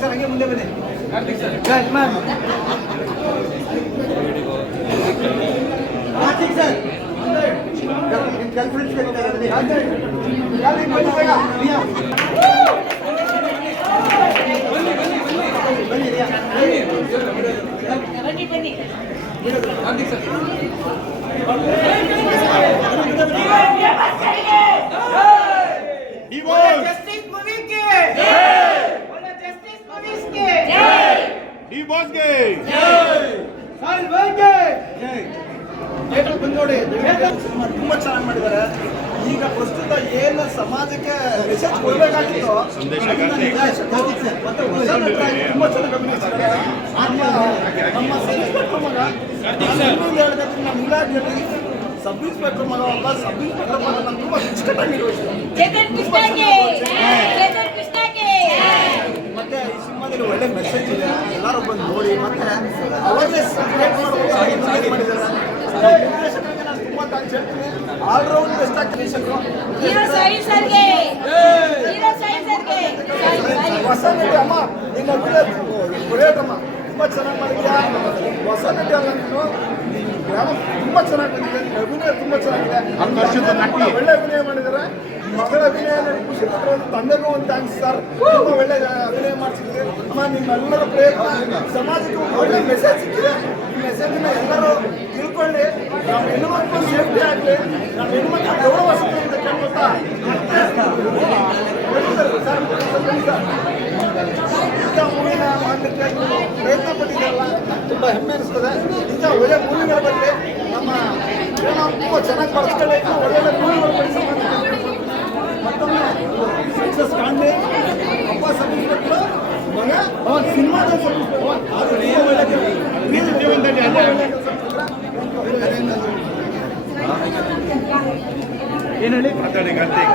Sir ಹಂಗೆ ಮುಂದೆ ಬನ್ನಿ. ಕಾರ್ತಿಕ್ ಸರ್ ಕಾನ್ಫರೆನ್ಸ್ ಬನ್ನಿ. ಕಾರ್ತಿಕ್ ಸರ್ जस्टिस मूवी के जय, बोलो जस्टिस मूवीज के जय, डी बॉस के ಜೈ, ಸಾಲ್ ಭಾಯ್ ಗೆ ಜೈ. ಥಿಯೇಟರ್ ಬಂದು ನೋಡಿ, ಸಿನಿಮಾ ತುಂಬಾ ಚೆನ್ನಾಗಿ ಮಾಡಿದ್ದಾರೆ. ಈಗ ಪ್ರಸ್ತುತ ಏನು ಸಮಾಜಕ್ಕೆ ಮೆಸೇಜ್ ಕೊಡಬೇಕಾಗಿತ್ತು ಮತ್ತೆ ಹೊಸ ನಟರಾಗಿ ತುಂಬಾ ಚೆನ್ನಾಗಿ ಅಭಿನಯಿಸಿದ್ದಾರೆ. ನಮ್ಮ ಸಬ್ ಇನ್ಸ್ಪೆಕ್ಟರ್ ಮಗ ನಮ್ಮ ಇಲಾಖೆಯಲ್ಲಿ ಸಬ್ ಇನ್ಸ್ಪೆಕ್ಟರ್ ಮಗ ಒಬ್ಬ ಸಬ್ ಇನ್ಸ್ಪೆಕ್ಟರ್ ಮಗ ನಾನು ತುಂಬಾ ಅಚ್ಚುಕಟ್ಟಾಗಿ ನಿರ್ವಹಿಸಿದ್ದಾರೆ. जगन कृष्णा के जगन कृष्णा के ಮತ್ತೆ ಈ ಸಿನಿಮಾದಲ್ಲಿ ಒಳ್ಳೆ ಮೆಸೇಜ್ ಇದೆ, ಎಲ್ಲರೂ ಬಂದು ನೋಡಿ ಮತ್ತೆ ಅವೇರ್ನೆಸ್ ಕ್ರಿಯೇಟ್ ಮಾಡಿದ್ದಾರೆ. ನಿರ್ದೇಶಕರಿಗೆ ನಾನು ತುಂಬಾ ಥ್ಯಾಂಕ್ಸ್ ಹೇಳ್ತೀನಿ. ಆಲ್ರೌಂಡ್ ಬೆಸ್ಟ್ ನಿರ್ದೇಶಕರು हीरो साई सर के हीरो साई सರ್ के ಹೊಸ ನಟಿ ಅಮ್ಮ ನಿನ್ನ ಒಳ್ಳೆಯದಮ್ಮ ತುಂಬಾ ಚೆನ್ನಾಗಿ ಮಾಡಿದ್ಯಾ. ಹೊಸ ನಟಿ ಅಲ್ಲ ನೀನು, ಗ್ರಾಮ ತುಂಬಾ ಚೆನ್ನಾಗಿ ಬಂದಿದೆ. ನಿನ್ನ ಅಭಿನಯ ತುಂಬಾ ಚೆನ್ನಾಗಿದೆ. ಒಳ್ಳೆ ಅಭಿನಯ ಮಾಡಿದ್ದಾರೆ. ಮಗಳ ಅಭಿನಯ ಖುಷಿ ಪಟ್ಟರೆ ತಂದೆಗೂ ಒಂದು ಥ್ಯಾಂಕ್ಸ್ ಸರ್. ತುಂಬ ಒಳ್ಳೆ ಅಭಿನಯ ಮಾಡಿಸಿದ್ರಿ ಅಮ್ಮ. ನಿಮ್ಮೆಲ್ಲರ ಪ್ರಯತ್ನ ಸಮಾಜಕ್ಕೆ ಒಳ್ಳೆ ಮೆಸೇಜ್ ಸಿಕ್ಕಿದೆ. ಈ ಮೆಸೇಜನ್ನ ಎಲ್ಲರೂ ತಿಳ್ಕೊಳ್ಳಿ. ನಾವು ಹೆಣ್ಣುಮಕ್ಕಳು ಸೇಫ್ಟಿ ಆಗಲಿ, ನಾವು ಹೆಣ್ಣುಮಕ್ಕಳು ಗೌರವ ಸಿಗಲಿ ಅಂತ ಕೇಳ್ಕೊತಾ ಇಂಥ ಮೂವಿನ ಮಾಡಲಿಕ್ಕೆ ಪ್ರಯತ್ನ ಪಟ್ಟಿದ್ದಾರಲ್ಲ, ತುಂಬ ಹೆಮ್ಮೆ ಅನಿಸ್ತದೆ. ಇಂಥ ಒಳ್ಳೆ ಮೂವಿಗಳ ಬಗ್ಗೆ ನಮ್ಮ ನಾವು ತುಂಬ ಚೆನ್ನಾಗಿ ಬಳಸ್ಕೊಳ್ಳಬೇಕು. ಒಳ್ಳೊಳ್ಳೆ ಮೂವಿಗಳ ಬಗ್ಗೆ ಮತ್ತೊಮ್ಮೆ ಸಕ್ಸಸ್ ಕಾಣಲಿ. ಅಪ್ಪ ಸಬ್ ಇನ್ಸ್ಪೆಕ್ಟರ್ ಮಗ ಅವನ ಸಿನಿಮಾದ ಸಬ್ ಏನು ಹೇಳಿ ಮಾತಾಡಿ ಕಾರ್ತಿಕ್.